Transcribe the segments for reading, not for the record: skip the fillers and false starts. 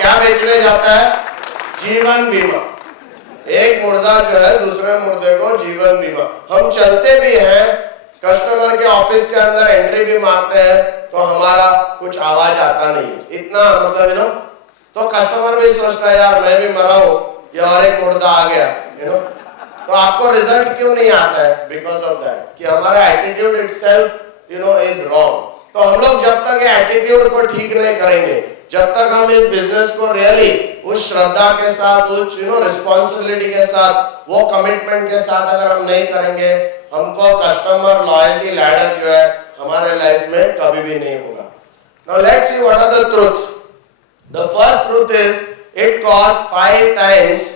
क्या बेचने जाता है? जीवन बीमा। एक मुर्दा जो है दूसरे मुर्दे को जीवन बीमा। हम चलते भी हैं, कस्टमर के ऑफिस के अंदर एंट्री भी मारते हैं तो हमारा कुछ आवाज आता नहीं, इतना मतलब तो कस्टमर भी सोचता है यार मैं भी मरा हूं, ये और एक मुर्दा आ गया, तो आपको रिजल्ट क्यों नहीं आता है? बिकॉज ऑफ दैट कि हमारा एटीट्यूड इटसेल्फ इज रॉन्ग। तो हम लोग जब तक ये एटीट्यूड को ठीक नहीं करेंगे, जब तक हम इस बिजनेस को रियली उस श्रद्धा के साथ, उस रिस्पॉन्सिबिलिटी के साथ, वो कमिटमेंट के साथ अगर हम नहीं करेंगे, हमको कस्टमर लॉयल्टी लैडर जो है हमारे लाइफ में कभी भी नहीं होगा। Now let's see what are the truths. The first truth is it costs 5 times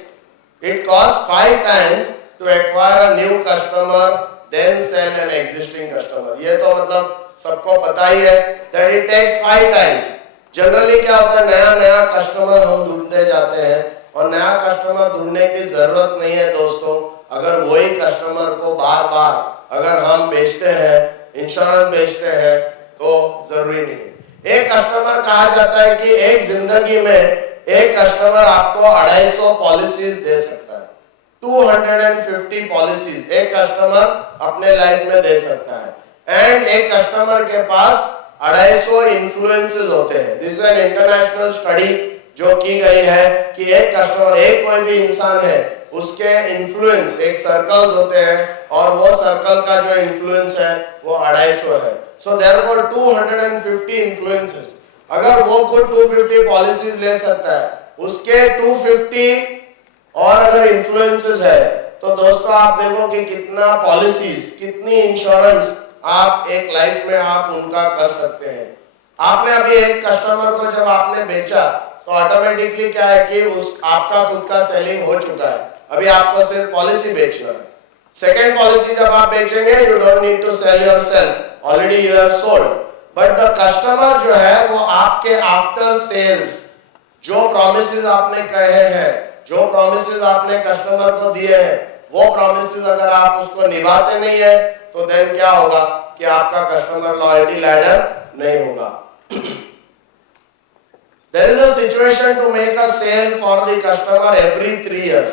to acquire a new customer then sell an existing customer. ये तो मतलब सबको पता ही है that it takes 5 times. Generally क्या होता है, नया नया कस्टमर हम ढूंढते जाते हैं और नया कस्टमर ढूंढने की जरूरत नहीं है दोस्तों, अगर वही कस्टमर को बार बार अगर हम बेचते हैं, इंश्योरेंस बेचते हैं तो जरूरी नहीं है। एक कस्टमर कहा जाता है कि एक जिंदगी में एक कस्टमर आपको 250 पॉलिसीज दे सकता है, 250 पॉलिसीज एक कस्टमर अपने लाइफ में दे सकता है। एंड एक कस्टमर के पास 250 इन्फ्लुएंसेस होते हैं। This is an international study जो की गई है कि एक कस्टमर, एक कोई भी इंसान है, उसके इन्फ्लुएंस एक सर्कल्स होते हैं और वो सर्कल का जो इन्फ्लुएंस है वो 250 है। So therefore 250 influences, अगर वो खुद 250 पॉलिसीज ले सकता है, उसके 250 और अगर इन्फ्लुएंसेस है तो दोस्तों आप देखो कि कितना पॉलिसीज, कितनी इंश्योरेंस आप एक लाइफ में आप उनका कर सकते हैं। आपने अभी एक कस्टमर को जब आपने बेचा तो ऑटोमेटिकली क्या है कि उस आपका खुद का सेलिंग हो चुका है, अभी आपको सिर्फ पॉलिसी बेचना है। सेकेंड पॉलिसी जब आप बेचेंगे, you don't need to sell yourself, already you have sold, but the customer जो है वो आपके आफ्टर सेल्स जो प्रॉमिसेस आपने कहे हैं, जो प्रॉमिसेस आपने कस्टमर को दिए हैं, वो प्रॉमिसेस अगर आप उसको निभाते नहीं है तो देन क्या होगा कि आपका कस्टमर लॉयल्टी लैडर नहीं होगा। There is a situation to make a sale for the customer every 3 years.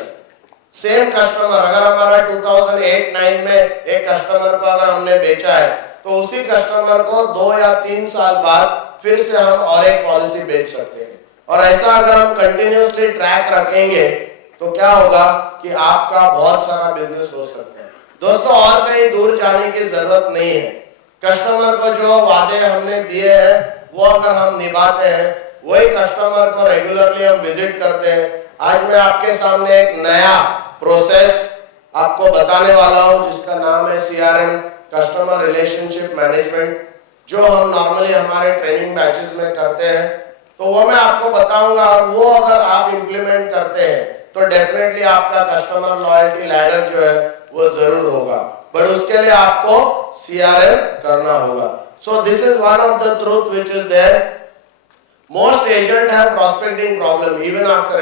Same customer, अगर हमारा 2008-9 में एक कस्टमर को अगर हमने बेचा है तो उसी कस्टमर को 2 या 3 साल बाद फिर से हम और एक पॉलिसी बेच सकते हैं। और ऐसा अगर हम कंटिन्यूअसली ट्रैक रखेंगे तो क्या होगा कि आपका बहुत सारा बिजनेस हो सकता है। दोस्तों और कहीं दूर जाने की जरूरत नहीं है, कस्टमर को जो वादे हमने दिए हैं वो अगर हम निभाते हैं, वही कस्टमर को रेगुलरली हम विजिट करते हैं। आज मैं आपके सामने एक नया प्रोसेस आपको बताने वाला हूं जिसका नाम है CRM, कस्टमर रिलेशनशिप मैनेजमेंट, जो हम नॉर्मली हमारे ट्रेनिंग बैचेस में करते हैं। तो वो मैं आपको बताऊंगा और वो अगर आप इंप्लीमेंट करते हैं तो डेफिनेटली आपका कस्टमर लॉयल्टी लैडर जो है वो जरूर होगा, बट उसके लिए आपको CRM करना होगा। So this is one of the truth which is there. Most agent have prospecting problem even after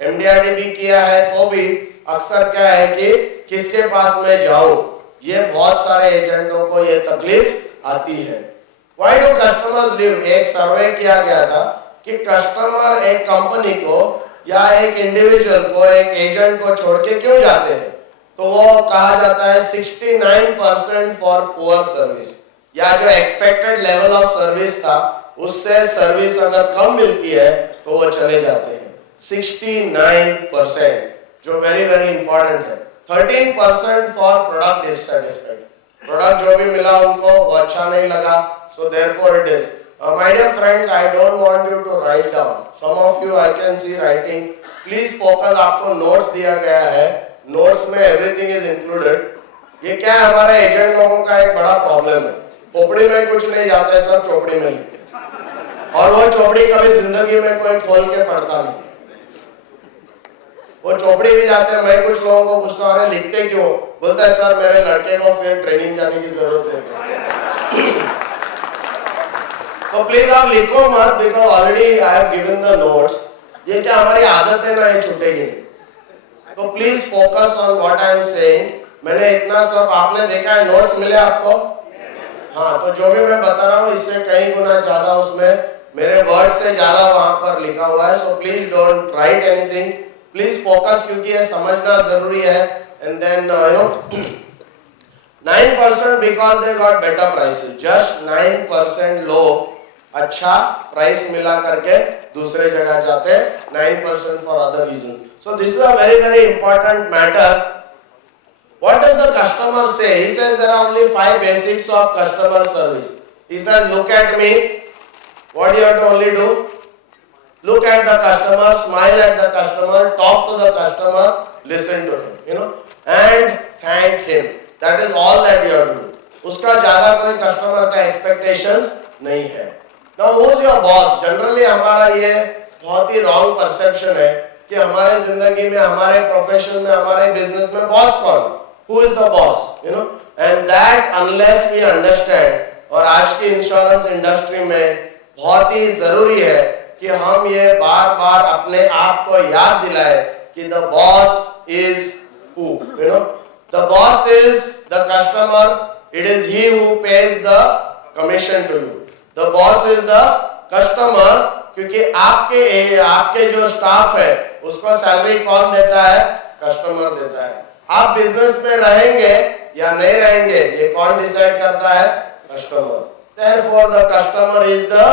MDRT भी किया है तो भी अक्सर क्या है कि किसके पास मैं जाऊं, ये बहुत सारे एजेंटों को ये तकलीफ आती है। Why do customers leave? एक सर्वे किया गया था कि कस्टमर एक कंपनी को या एक इंडिविजुअल को, एक एजेंट को छोड़ के क्यों जाते हैं, तो वो कहा जाता है 69% फॉर पुअर सर्विस, या जो एक्सपेक्टेड लेवल ऑफ सर्विस था उससे सर्विस अगर कम मिलती है तो वो चले जाते हैं। 69%, जो वेरी वेरी इंपॉर्टेंट है। 13% फॉर प्रोडक्ट डिससैटिस्फाइड, प्रोडक्ट जो भी मिला उनको वो अच्छा नहीं लगा, so therefore it is. My dear friends, I don't want you to write down. Some of you I can see writing. Please focus. आपको नोट्स दिया गया है, नोट्स में everything is included. ये क्या है, हमारे एजेंट लोगों का एक बड़ा प्रॉब्लम है, खोपड़ी में कुछ नहीं जाता है, सब चोपड़ी में लिखते हैं और वो चोपड़ी कभी जिंदगी में कोई खोल के पढ़ता नहीं। वो चोपड़ी भी जाते हैं, मैं कुछ लोगों को पूछता हूं अरे लिखते क्यों, बोलता है सर मेरे लड़के को फिर ट्रेनिंग जाने की जरूरत है। तो प्लीज आप लिखो मत, because already I have given the notes. ये क्या हमारी आदत है ना, ये छूटेगी नहीं। तो please focus on what I am saying. मैंने इतना सब आपने देखा है, नोट्स मिले आपको? हाँ, तो जो भी मैं बता रहा हूँ इससे कई गुना ज्यादा उसमें मेरे वर्ड से ज्यादा वहां पर लिखा हुआ है, so please don't write anything, please focus, क्योंकि ये समझना जरूरी है. And then 9% because they got better prices. Just 9% लोग अच्छा प्राइस मिला करके दूसरे जगह जाते हैं, 9% for other reason. So this is a very very important matter. What does the customer say? He says there are only 5 basics of customer service. He says, look at me. What do you have to only do? Look at the customer, smile at the customer, talk to the customer, listen to him, and thank him. That is all that you have to do. उसका ज्यादा कोई customer का expectations नहीं है. Now who is your boss? Generally हमारा ये बहुत ही wrong perception है कि हमारे जिंदगी में, हमारे प्रोफेशन में, हमारे बिजनेस में बॉस कौन? Who is the boss? And that unless we understand, और आज की इंश्योरेंस इंडस्ट्री में बहुत ही जरूरी है कि हम ये बार बार अपने आप को याद दिलाए कि the boss is who? The boss is the customer. It is he who pays the commission to you. The boss is the customer, क्योंकि आपके जो स्टाफ है उसको सैलरी कौन देता है? कस्टमर देता है. आप बिजनेस में रहेंगे या नहीं रहेंगे ये कौन डिसाइड करता है? Customer. Therefore the customer is the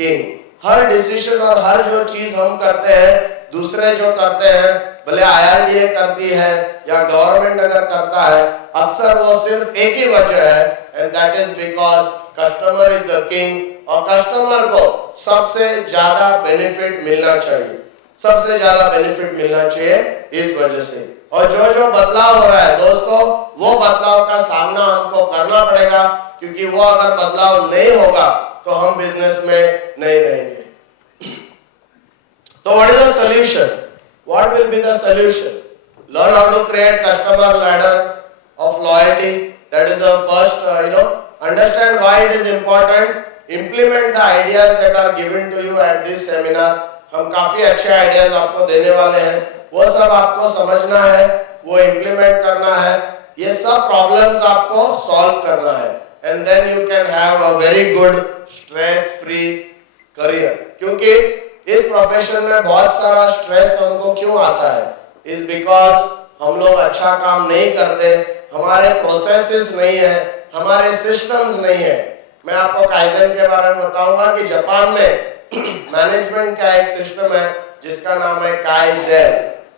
king. Her decision और हर जो चीज हम करते हैं, दूसरे जो करते हैं, भले IRDA करती है या गवर्नमेंट अगर करता है, अक्सर वो सिर्फ एक ही वजह है, and that is because customer is the king. और कस्टमर को सबसे ज्यादा बेनिफिट मिलना चाहिए, सबसे ज्यादा बेनिफिट मिलना चाहिए इस वजह से. और जो बदलाव हो रहा है दोस्तों, वो बदलाव का सामना हमको करना पड़ेगा, क्योंकि वो अगर बदलाव नहीं होगा तो हम बिजनेस में नहीं रहेंगे. So what is the solution? What will be the solution? Learn how to create customer ladder of loyalty. That is the first, understand why it is important. Implement the ideas that are given to you at this seminar. हम काफी अच्छे ideas आपको देने वाले हैं, वो सब आपको समझना है, वो इम्प्लीमेंट करना है, ये सब प्रॉब्लम्स आपको सॉल्व करना है. And then you can have a very good stress free career. क्योंकि इस प्रोफेशन में बहुत सारा स्ट्रेस हमको क्यों आता है? इज बिकॉज हम लोग अच्छा काम नहीं करते, हमारे प्रोसेसेस नहीं है, हमारे सिस्टम्स नहीं है. मैं आपको काइजन के बारे में बताऊंगा कि जापान में मैनेजमेंट का एक सिस्टम है जिसका नाम है काइजेन.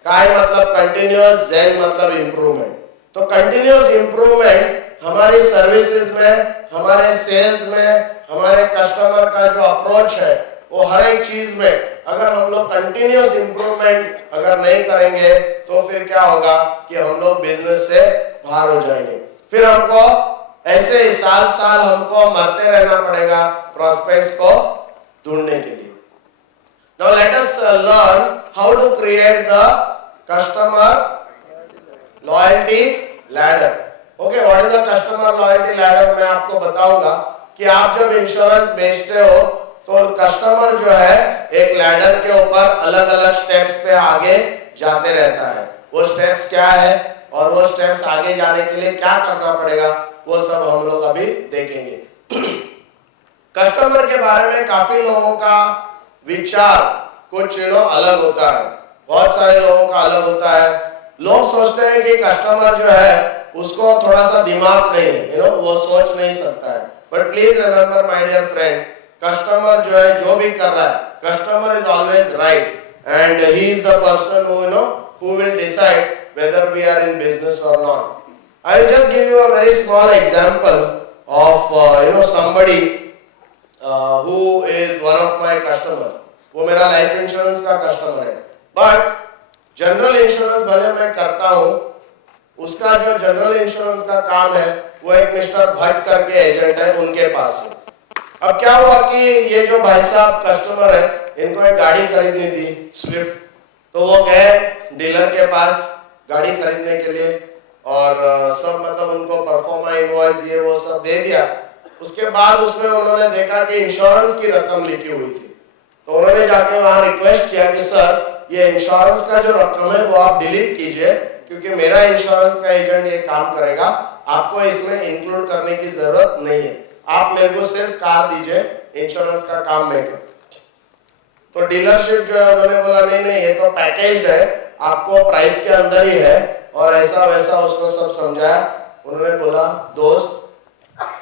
काई मतलब कंटिन्यूअस, जेन मतलब इंप्रूवमेंट. तो कंटिन्यूअस इंप्रूवमेंट हमारी सर्विसेज में, हमारे सेल्स में, हमारे कस्टमर का जो अप्रोच है, वो हर एक चीज में अगर हम लोग कंटिन्यूअस इंप्रूवमेंट अगर नहीं करेंगे तो फिर क्या होगा कि हम लोग बिजनेस से बाहर हो जाएंगे. फिर हमको ऐसे साल हमको मरते रहना पड़ेगा प्रोस्पेक्ट्स को ढूंढने के लिए. Now let us learn how to create the customer loyalty ladder. Okay, what is the customer loyalty ladder? मैं आपको बताऊंगा कि आप जब इंश्योरेंस बेचते हो तो कस्टमर जो है एक लैडर के ऊपर अलग अलग स्टेप्स पे आगे जाते रहता है. वो स्टेप्स क्या है और वो स्टेप्स आगे जाने के लिए क्या करना पड़ेगा, वो सब हम लोग अभी देखेंगे. कस्टमर के बारे में काफी लोगों का विचार कुछ अलग होता है, बहुत सारे लोगों का अलग होता है. लोग सोचते हैं कि कस्टमर जो है उसको थोड़ा सा दिमाग नहीं है, वो सोच नहीं सकता है. But please remember my dear friend, customer जो है जो भी कर रहा है, customer is always right and he is the person who will decide whether we are in business or not. I will just give you a very small example of somebody who is one of my customer. वो मेरा life insurance का customer है, but general insurance भले मैं करता हूँ, उसका जो जनरल इंश्योरेंस का काम है वो एक मिस्टर भट्ट करके एजेंट है, उनके पास है. अब क्या हुआ कि ये जो भाई साहब कस्टमर है, इनको एक गाड़ी खरीदनी थी स्विफ्ट. तो वो गए डीलर के पास गाड़ी खरीदने के लिए और सब मतलब उनको परफॉर्मा इनवॉइस ये वो सब दे दिया. उसके बाद उसमें उन्होंने देखा कि इंश्योरेंस की रकम लिखी हुई थी. तो उन्होंने जाके वहां रिक्वेस्ट किया कि सर ये इंश्योरेंस का जो रकम है वो आप डिलीट कीजिए, क्योंकि मेरा इंश्योरेंस का एजेंट ये काम करेगा, आपको इसमें इंक्लूड करने की जरूरत नहीं है, आप मेरे को सिर्फ कार दीजिए, इंश्योरेंस का काम मैं कर. तो डीलरशिप जो है उन्होंने बोला नहीं नहीं ये तो पैकेज्ड है, आपको प्राइस के अंदर ही है, और ऐसा वैसा उसको सब समझाया। उन्होंने बोला दोस्त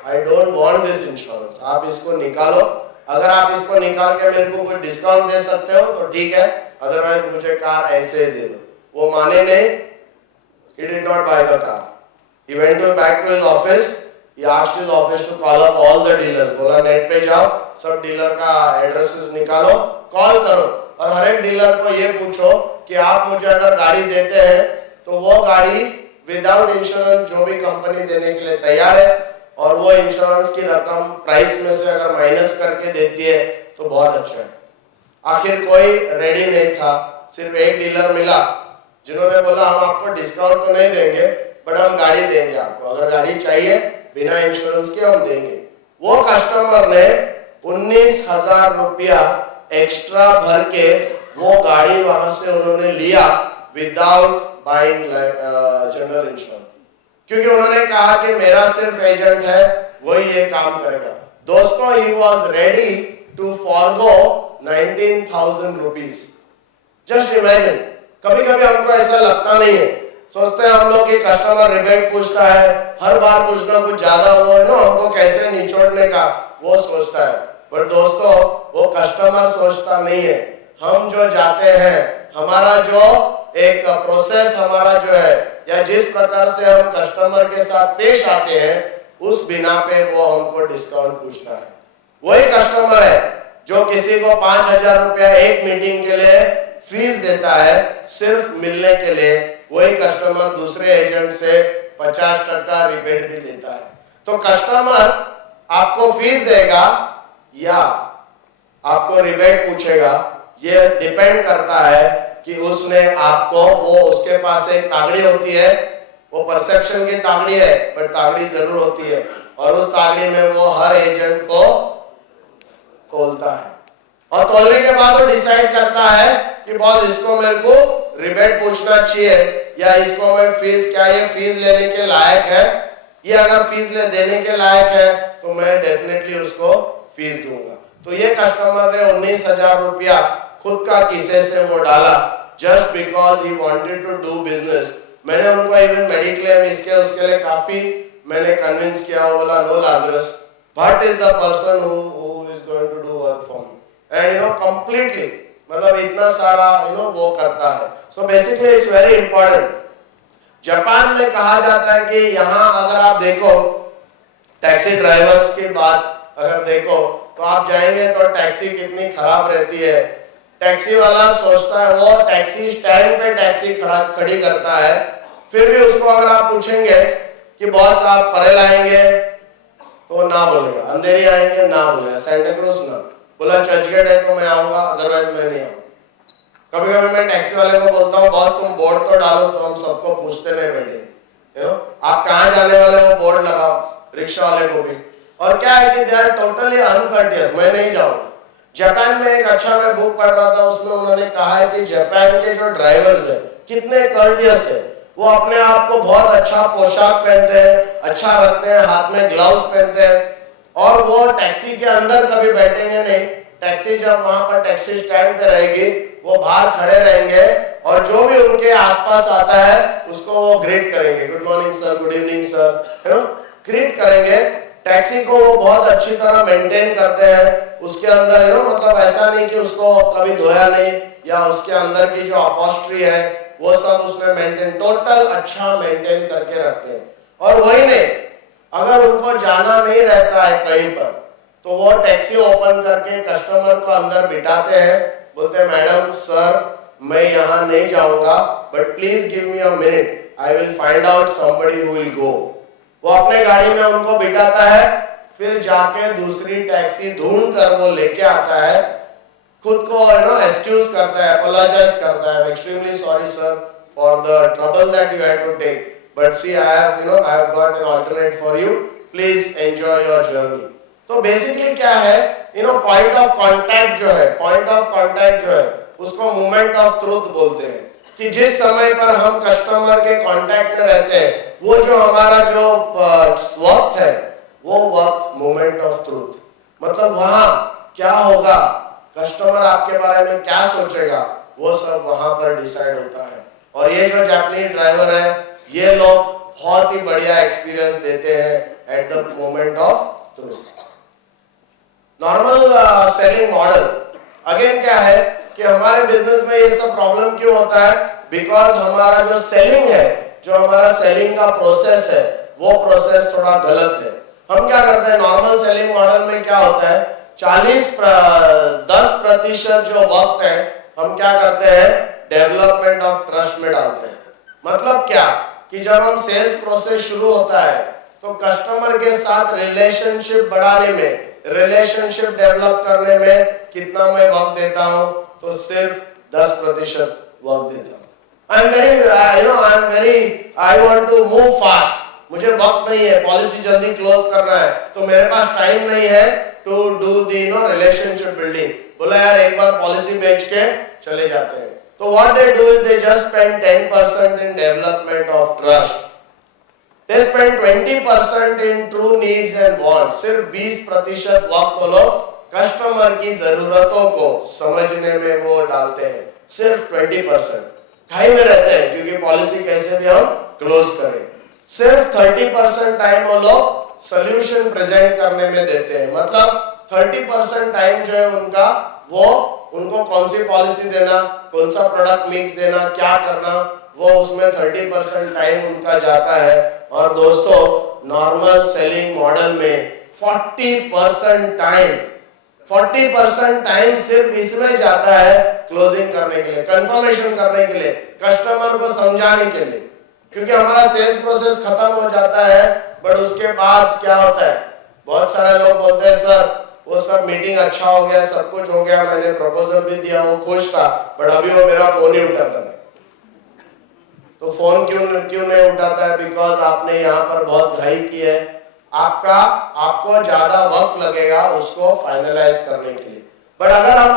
I don't want this insurance, आप इसको निकालो, अगर आप इसको निकाल के मेरे को कोई डिस्काउंट दे सकते हो तो ठीक है, अदरवाइज मुझे कार ऐसे ही दे दो। वो माने नहीं, he did not buy the car. He went back to his office. He asked his office to call up all the dealers. बोला नेट पे जाओ, सब डीलर का एड्रेसेस निकालो, कॉल करो, और हर एक डीलर को ये पूछो कि आप मुझे अगर गाड़ी देते हैं तो वो गाड़ी विदाउट इंश्योरेंस जो भी कंपनी देने के लिए तैयार है, और वो इंश्योरेंस की रकम प्राइस में से अगर माइनस करके देती है तो बहुत अच्छा है। आखिर कोई रेडी नहीं था, सिर्फ एक डीलर मिला जिन्होंने बोला हम आपको डिस्काउंट तो नहीं देंगे बट हम गाड़ी देंगे आपको, अगर गाड़ी चाहिए बिना इंश्योरेंस के हम देंगे। वो कस्टमर ने 19,000 रुपया एक्स्ट्रा भर के वो गाड़ी वहां से उन्होंने लिया विदाउट बाइंग जनरल इंश्योरेंस, क्योंकि उन्होंने कहा कि मेरा सिर्फ एजेंट है वही ये काम करेगा। दोस्तों he was ready to forgo 19,000 rupees. Just imagine, कभी कभी हमको ऐसा लगता नहीं है, सोचते हैं हम लोग कि कस्टमर रिबेट पूछता है, हर बार कुछ ना कुछ ज्यादा वो है ना हमको कैसे निचोड़ने का वो सोचता है, बट दोस्तों वो कस्टमर सोचता नहीं है। हम जो जाते हैं, हमारा जो एक प्रोसेस हमारा जो है, या जिस प्रकार से हम कस्टमर के साथ पेश आते हैं, उस बिना पे वो हमको डिस्काउंट पूछता है। वही कस्टमर है जो किसी को 5,000 रुपया एक मीटिंग के लिए फीस देता है सिर्फ मिलने के लिए, वही कस्टमर दूसरे एजेंट से 50% रिबेट भी देता है। तो कस्टमर आपको फीस देगा या आपको रिबेट पूछेगा, ये डिपेंड करता है कि उसने आपको, वो उसके पास एक तागड़ी होती है, वो परसेप्शन की तागड़ी है पर तागड़ी जरूर होती है, और उस तागड़ी में वो हर एजेंट को तोलता है, और तोलने के बाद वो डिसाइड करता है कि बॉस इसको मेरे को रिबेट पूछना चाहिए या इसको मैं फीस, क्या ये फीस लेने के लायक है, ये अगर फीस देने के लायक है तो मैं डेफिनेटली उसको फीस दूंगा। तो ये कस्टमर ने 19,000 रुपया खुद का किसे से वो डाला just because he wanted to do business. मैंने उनको इवन मेडिक्लेम इसके उसके लिए काफी मैंने कन्विंस किया, वो बोला no Lazarus, what is the person who is going to do work for me, and completely, मतलब इतना सारा वो करता है। So basically it's very important. Japan में कहा जाता है कि यहाँ अगर आप देखो टैक्सी ड्राइवर्स की बात अगर देखो तो आप जाएंगे तो टैक्सी कितनी खराब रहती है। टैक्सी वाला सोचता है, वो टैक्सी स्टैंड पे टैक्सी खड़ी करता है, फिर भी उसको अगर आप पूछेंगे कि बॉस आप परेल आएंगे तो ना बोलेगा, अंधेरी आएंगे ना बोलेगा, सेंटा क्रूज ना, बोला चर्चगेट है तो मैं आऊंगा, अदरवाइज मैं नहीं आऊंगा। कभी कभी मैं टैक्सी वाले को बोलता हूँ बॉस तुम बोर्ड तो डालो, तो हम सबको पूछते नहीं बैठे, आप कहाँ जाने वाले हो बोर्ड लगाओ, रिक्शा वाले को भी। और क्या है कि दे आर टोटली अनकर्टियस, मैं नहीं जाऊंगा। जापान में एक अच्छा मैं बुक पढ़ रहा था, उसमें उन्होंने कहा है कि जापान के जो ड्राइवर्स है कितने कर्टियस है, वो अपने आप को बहुत अच्छा पोशाक पहनते हैं, अच्छा रखते हैं, हाथ में ग्लव्स पहनते हैं, और वो टैक्सी के अंदर कभी बैठेंगे नहीं। टैक्सी जब वहां पर टैक्सी स्टैंड पे रहेगी वो बाहर खड़े रहेंगे और जो भी उनके आसपास आता है उसको वो ग्रीट करेंगे, good morning sir, good evening sir, greet करेंगे। टैक्सी को वो बहुत अच्छी तरह मेंटेन करते हैं, उसके अंदर मतलब ऐसा नहीं कि उसको कभी धोया नहीं, या उसके अंदर की जो अपॉस्ट्री है वो सब उसने मेंटेन, टोटल अच्छा मेंटेन करके रखते हैं। और वही नहीं, अगर उनको जाना नहीं रहता है कहीं पर तो वो टैक्सी ओपन करके कस्टमर को अंदर बिठाते हैं, बोलते हैं मैडम सर मैं यहाँ नहीं जाऊंगा but please give me a minute, I will find out somebody who will go. वो अपने गाड़ी में उनको बिठाता है, फिर जाके दूसरी टैक्सी ढूंढ कर वो लेके आता है, खुद को एक्सक्यूज करता है, अपोलोजाइज करता है, extremely sorry sir for the trouble that you had to take, but see I have got an alternate for you, please enjoy your journey. तो बेसिकली क्या है, पॉइंट ऑफ कांटेक्ट जो है, पॉइंट ऑफ कांटेक्ट जो है उसको moment of truth बोलते हैं, कि जिस समय पर हम कस्टमर के कांटेक्ट में रहते हैं वो जो हमारा जो वक्त है वो वक्त मोमेंट ऑफ ट्रूथ, मतलब वहां क्या होगा, कस्टमर आपके बारे में क्या सोचेगा, वो सब वहां पर डिसाइड होता है। और ये जो जापानीज ड्राइवर है, ये लोग बहुत ही बढ़िया एक्सपीरियंस देते हैं at the moment of truth. Normal selling model again क्या है कि हमारे बिजनेस में ये सब प्रॉब्लम क्यों होता है, बिकॉज हमारा जो सेलिंग है, जो हमारा सेलिंग का प्रोसेस है, वो प्रोसेस थोड़ा गलत है। हम क्या करते हैं, नॉर्मल सेलिंग मॉडल में क्या होता है, 10% जो वक्त है हम क्या करते हैं, डेवलपमेंट ऑफ ट्रस्ट में डालते हैं। मतलब क्या कि जब हम सेल्स प्रोसेस शुरू होता है तो कस्टमर के साथ रिलेशनशिप बढ़ाने में, रिलेशनशिप डेवलप करने में कितना मैं वक्त देता हूं, तो सिर्फ 10% वक्त देता हूं। I want to move fast, मुझे वक्त नहीं है, पॉलिसी जल्दी क्लोज करना है, तो मेरे पास टाइम नहीं है to do the relationship building. बोला यार एक बार पॉलिसी बेच के चले जाते हैं। तो what they do is they just spend 10% in development of trust, they spend 20% in true needs and wants. सिर्फ 20% वक्त वो लोग कस्टमर की जरूरतों को समझने में वो डालते हैं, सिर्फ 20%। खाई में रहते हैं क्योंकि पॉलिसी कैसे भी हम क्लोज करें। सिर्फ 30% टाइम वो लोग सोल्यूशन प्रेजेंट करने में देते हैं। मतलब 30% टाइम जो है उनका, वो उनको कौन सी पॉलिसी देना, कौन सा प्रोडक्ट मिक्स देना, क्या करना, वो उसमें 30% टाइम उनका जाता है। और दोस्तों नॉर्मल सेलिंग मॉडल में 40% टाइम सिर्फ इसमें जाता है क्लोजिंग करने के लिए, कंफर्मेशन करने के लिए, कस्टमर को समझाने के लिए। क्योंकि हमारा सेल्स प्रोसेस खत्म हो जाता है, बट उसके बाद क्या होता है, बहुत सारे लोग बोलते हैं सर वो सब मीटिंग अच्छा हो गया, सब कुछ हो गया, मैंने प्रपोजल भी दिया, वो खुश था, बट अभी वो मेरा फोन ही उठाता नहीं। तो फोन क्यों नहीं उठाता है, बिकॉज आपने यहाँ पर बहुत घाई की है, आपको ज्यादा वक्त लगेगा उसको फाइनलाइज करने के लिए। बट अगर हम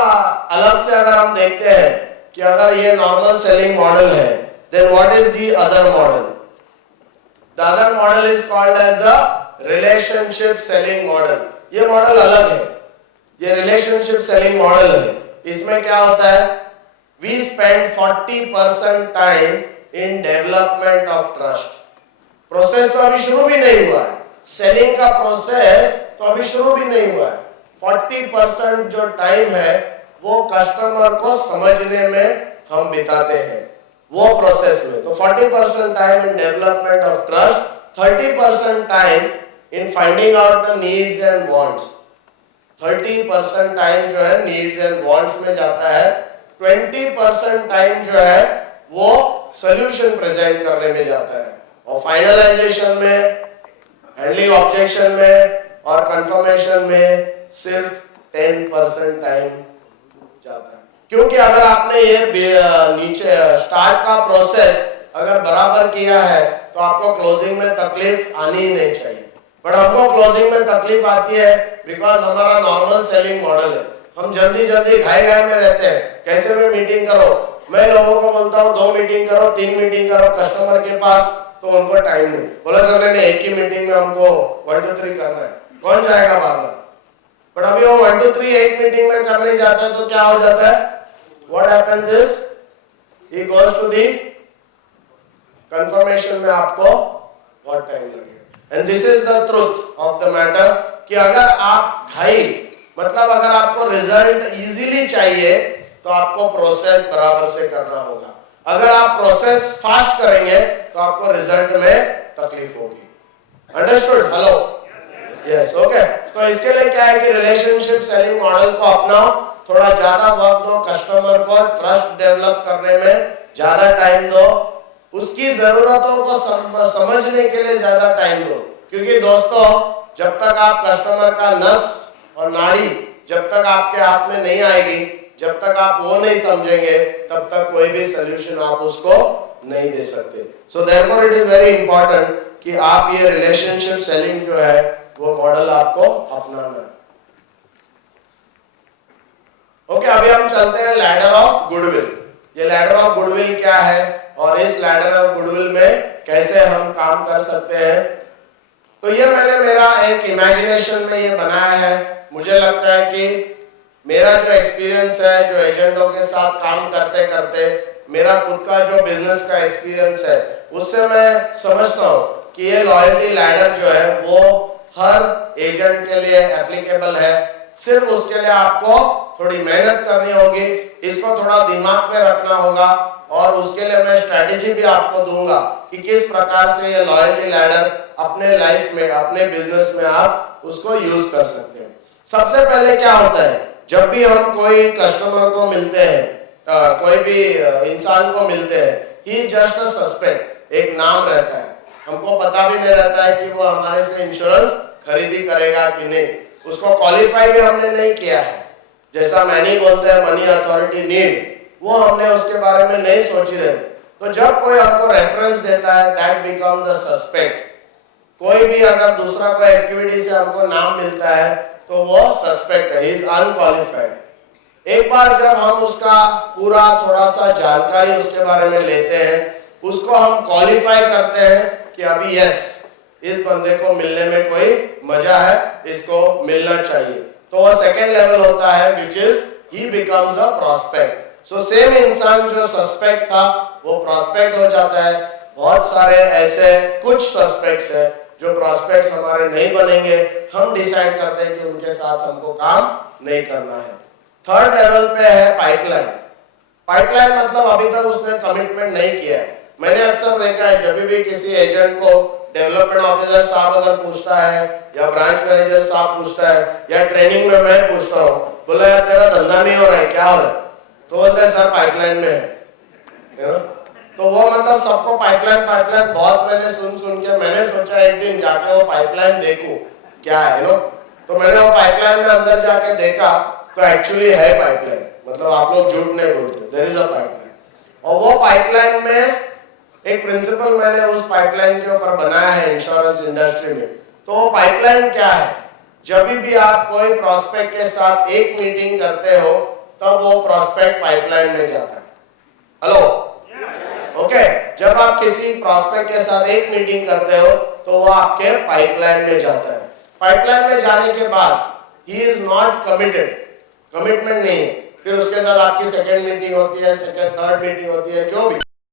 अलग से अगर हम देखते हैं कि अगर ये नॉर्मल सेलिंग मॉडल है, then what is the other model? The other model is called as the relationship selling model. ये मॉडल अलग है, ये रिलेशनशिप सेलिंग मॉडल है। इसमें क्या होता है, we spend 40% time in development of trust. Process तो अभी शुरू भी नहीं हुआ है, सेलिंग का प्रोसेस तो अभी शुरू भी नहीं हुआ है। 40% जो टाइम है वो कस्टमर को समझने में हम बिताते हैं, वो प्रोसेस में। तो 40% time in development of trust, 30% time in finding out the needs and wants. 30% time जो है नीड्स एंड वांट्स में जाता है, 20% टाइम जो है वो सोल्यूशन प्रेजेंट करने में जाता है, और फाइनलाइजेशन में, हैंडलिंग ऑब्जेक्शन में और कंफर्मेशन में सिर्फ 10% टाइम जाता है। क्योंकि अगर आपने ये नीचे स्टार्ट का प्रोसेस अगर बराबर किया है तो आपको क्लोजिंग में तकलीफ आनी ही नहीं चाहिए। बट हमको क्लोजिंग में तकलीफ आती है बिकॉज हमारा नॉर्मल सेलिंग मॉडल है, हम जल्दी घाई में रहते हैं, कैसे भी मीटिंग करो। मैं लोगों को बोलता हूँ 2 मीटिंग करो, 3 मीटिंग करो कस्टमर के पास, तो उनको टाइम नहीं। बोला सर मैंने एक ही मीटिंग में हमको 1 2 3 करना है, कौन जाएगा बार-बार। बट अभी वो 1 2 3 एक मीटिंग में करने जाता है तो क्या हो जाता है, what happens is he goes to the confirmation में आपको बहुत टाइम लगेगा। and this is the truth of the matter कि अगर आप घाई, मतलब अगर आपको रिजल्ट इजीली चाहिए तो आपको प्रोसेस बराबर से करना होगा। अगर आप प्रोसेस फास्ट करेंगे तो आपको रिजल्ट में तकलीफ होगी। अंडरस्टूड? Hello, yes, okay. तो इसके लिए क्या है कि रिलेशनशिप सेलिंग मॉडल को अपनाओ, थोड़ा ज्यादा वक्त दो कस्टमर को, ट्रस्ट डेवलप करने में ज्यादा टाइम दो, उसकी जरूरतों को समझने के लिए ज्यादा टाइम दो। क्योंकि दोस्तों जब तक आप कस्टमर का नस और नाड़ी जब तक आपके हाथ में नहीं आएगी, जब तक आप वो नहीं समझेंगे, तब तक कोई भी सोल्यूशन आप उसको नहीं दे सकते। So therefore it is very important कि आप ये रिलेशनशिप सेलिंग जो है वो मॉडल आपको अपनाना है। ओके, अभी हम चलते हैं लैडर ऑफ गुडविल। ये लैडर ऑफ गुडविल क्या है और इस लैडर ऑफ गुडविल में कैसे हम काम कर सकते हैं। तो ये मैंने मेरा एक इमेजिनेशन में ये बनाया है। मुझे लगता है कि मेरा जो एक्सपीरियंस है, जो एजेंटों के साथ काम करते करते मेरा खुद का जो बिजनेस का एक्सपीरियंस है, उससे मैं समझता हूँ कि ये लॉयल्टी लैडर जो है वो हर एजेंट के लिए एप्लीकेबल है। सिर्फ उसके लिए आपको थोड़ी मेहनत करनी होगी, इसको थोड़ा दिमाग में रखना होगा, और उसके लिए मैं स्ट्रेटेजी भी आपको दूंगा कि किस प्रकार से ये लॉयल्टी लैडर अपने लाइफ में, अपने बिजनेस में आप उसको यूज कर सकते हैं। सबसे पहले क्या होता है, जब भी हम कोई कस्टमर को मिलते हैं, कोई भी इंसान को मिलते हैं, ही जस्ट अ सस्पेक्ट, एक नाम रहता है, हमको पता भी नहीं रहता है कि वो हमारे से इंश्योरेंस खरीदी करेगा कि नहीं, उसको क्वालिफाई भी हमने नहीं किया है। जैसा मैनी बोलते हैं मनी अथॉरिटी नीड, वो हमने उसके बारे में नहीं सोची रहे। तो जब कोई हमको रेफरेंस देता है, दैट बिकम्स अ सस्पेक्ट। कोई भी अगर दूसरा कोई एक्टिविटी से हमको नाम मिलता है तो वो सस्पेक्ट है, ही इज अनक्वालिफाइड। एक बार जब हम उसका पूरा थोड़ा सा जानकारी उसके बारे में लेते हैं, उसको हम क्वालिफाई करते हैं कि अभी यस, इस बंदे को मिलने में कोई मजा है, इसको मिलना चाहिए, तो वो सेकेंड लेवल होता है, which is he becomes a prospect. So same इंसान जो सस्पेक्ट था वो प्रॉस्पेक्ट हो जाता है। बहुत सारे ऐसे कुछ सस्पेक्ट्स है जो प्रॉस्पेक्ट्स हमारे नहीं बनेंगे, हम डिसाइड करते हैं कि उनके साथ हमको काम नहीं करना है। थर्ड लेवल पे है पाइपलाइन। पाइपलाइन मतलब अभी तक उसने कमिटमेंट नहीं किया है। मैंने अक्सर देखा है, जब भी किसी एजेंट को डेवलपमेंट ऑफिसर साहब अगर पूछता है या ब्रांच मैनेजर साहब पूछता है या ट्रेनिंग में मैं पूछता हूँ, बोला यार तेरा धंधा नहीं हो रहा है, क्या हो रहा है, तो बोलते हैं सर पाइपलाइन में है। तो वो मतलब सबको पाइपलाइन पाइपलाइन बहुत मैंने सुन के मैंने सोचा एक दिन जाके वो पाइपलाइन देखूं क्या है, तो मैंने वो पाइपलाइन में अंदर जाके देखा तो एक्चुअली है पाइपलाइन, मतलब आप लोग झूठ नहीं बोलते, देयर इज अ पाइपलाइन। और वो पाइपलाइन में एक प्रिंसिपल मैंने उस पाइपलाइन के ऊपर बनाया है इंश्योरेंस इंडस्ट्री में। तो वो पाइपलाइन क्या है, जब भी आप कोई प्रोस्पेक्ट के साथ एक मीटिंग करते हो तब वो प्रोस्पेक्ट पाइपलाइन में जाता है। हेलो, ओके, जब आप किसी प्रोस्पेक्ट के साथ एक मीटिंग करते हो तो वो आपके पाइपलाइन में जाता है। पाइपलाइन में जाने के बाद he is not committed, commitment नहीं है, फिर उसके साथ आपकी सेकेंड मीटिंग होती है, सेकेंड थर्ड मीटिंग होती है, जो भी